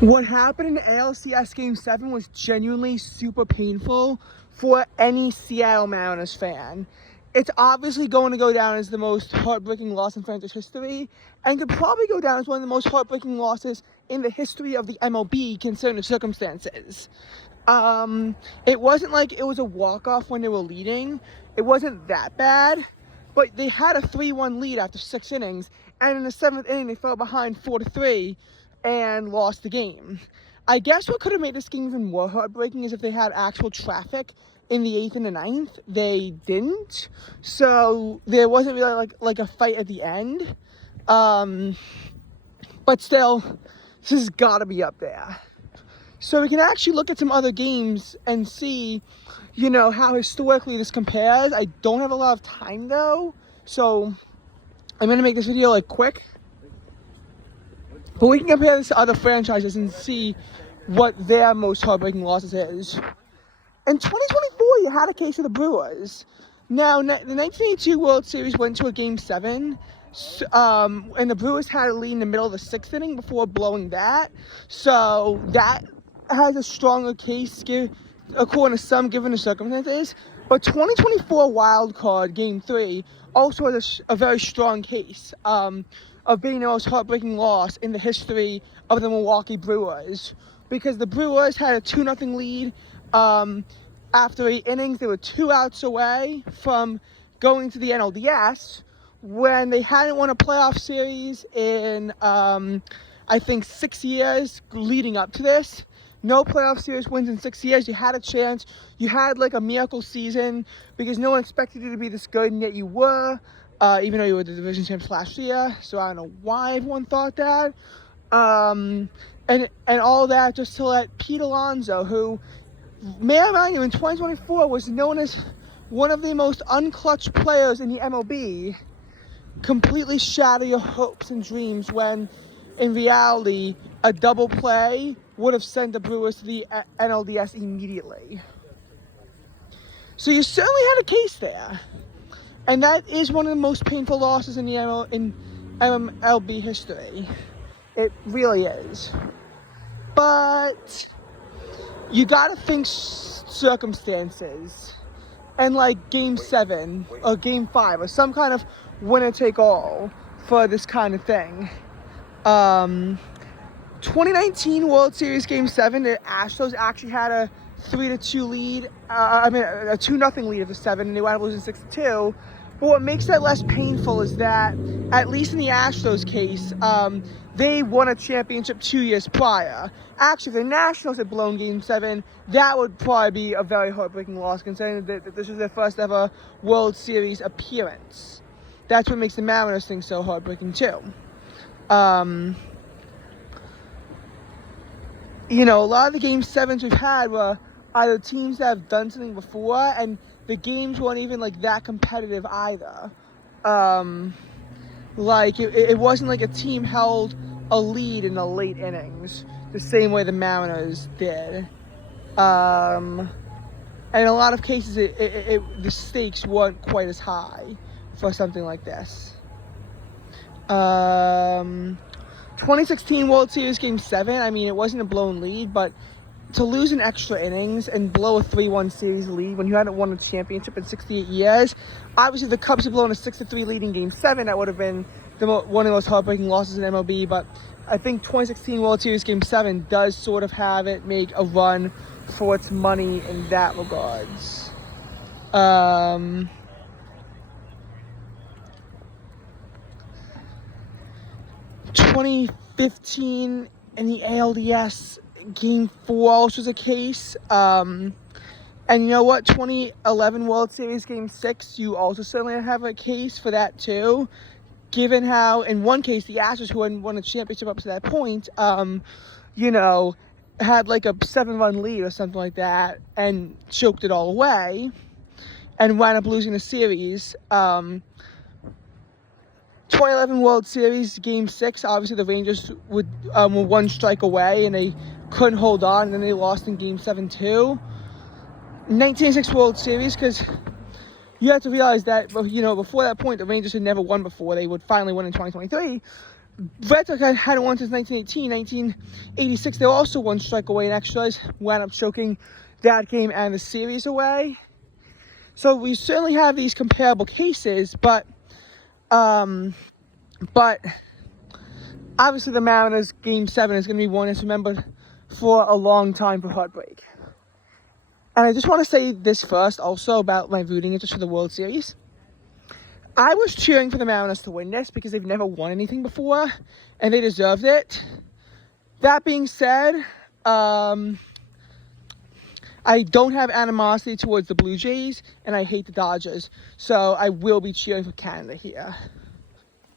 What happened in the ALCS Game 7 was genuinely super painful for any Seattle Mariners fan. It's obviously going to go down as the most heartbreaking loss in franchise history, and could probably go down as one of the most heartbreaking losses in the history of the MLB considering the circumstances. It wasn't like it was a walk-off when they were leading. It wasn't that bad, but they had a 3-1 lead after 6 innings, and in the 7th inning they fell behind 4-3 and lost the game. I guess what could have made this game even more heartbreaking is if they had actual traffic in the 8th and the 9th. They didn't, so there wasn't really like a fight at the end. But still, this has got to be up there. So we can actually look at some other games and see, how historically this compares. I don't have a lot of time though, so I'm gonna make this video quick. But we can compare this to other franchises and see what their most heartbreaking losses is. In 2024, you had a case of the Brewers. Now, the 1982 World Series went to a Game 7, and the Brewers had a lead in the middle of the 6th inning before blowing that. So that has a stronger case, according to some, given the circumstances. But 2024 Wild Card Game 3 also has a very strong case of being the most heartbreaking loss in the history of the Milwaukee Brewers, because the Brewers had a 2-0 lead after 8 innings. They were 2 outs away from going to the NLDS when they hadn't won a playoff series in I think 6 years leading up to this. No playoff series wins in 6 years. You had a chance. You had a miracle season because no one expected you to be this good, and yet you were. Even though you were the division champs last year, so I don't know why everyone thought that. And all that just to let Pete Alonso, who, may I remind you, in 2024 was known as one of the most unclutched players in the MLB, completely shatter your hopes and dreams when, in reality, a double play would have sent the Brewers to the NLDS immediately. So you certainly had a case there. And that is one of the most painful losses in the MLB history. It really is. But you gotta think circumstances. And Game 7 or Game 5 or some kind of winner take all for this kind of thing. 2019 World Series Game 7, the Astros actually had a 3-2 lead. A 2-0 lead after 7, and they wound up losing 6-2. But what makes that less painful is that, at least in the Astros case, they won a championship 2 years prior. Actually, if the Nationals had blown Game 7, that would probably be a very heartbreaking loss, considering that this was their first ever World Series appearance. That's what makes the Mariners thing so heartbreaking too. A lot of the Game 7s we've had were either teams that have done something before, and the games weren't even that competitive either. It wasn't a team held a lead in the late innings the same way the Mariners did. And in a lot of cases, the stakes weren't quite as high for something like this. 2016 World Series Game 7, it wasn't a blown lead, but to lose in extra innings and blow a 3-1 series lead when you hadn't won a championship in 68 years, obviously the Cubs had blown a 6-3 lead in Game 7. That would have been one of the most heartbreaking losses in MLB, but I think 2016 World Series Game 7 does sort of have it make a run for its money in that regards. 2015 in the ALDS Game 4 also was a case. And you know what? 2011 World Series Game 6, you also certainly have a case for that too. Given how, in one case, the Astros, who hadn't won a championship up to that point, had a 7-run lead or something like that and choked it all away and wound up losing the series. 2011 World Series Game 6, obviously the Rangers were 1 strike away and they couldn't hold on, and then they lost in Game 7 too. 1986 World Series, because you have to realize that, before that point, the Rangers had never won before. They would finally win in 2023. Red Sox hadn't won since 1918, 1986. They were also one strike away in extras, wound up choking that game and the series away. So we certainly have these comparable cases, but obviously the Mariners Game 7 is going to be one that's remembered for a long time for Heartbreak. And I just want to say this first also about my rooting interest for the World Series. I was cheering for the Mariners to win this because they've never won anything before, and they deserved it. That being said, I don't have animosity towards the Blue Jays, and I hate the Dodgers, so I will be cheering for Canada here.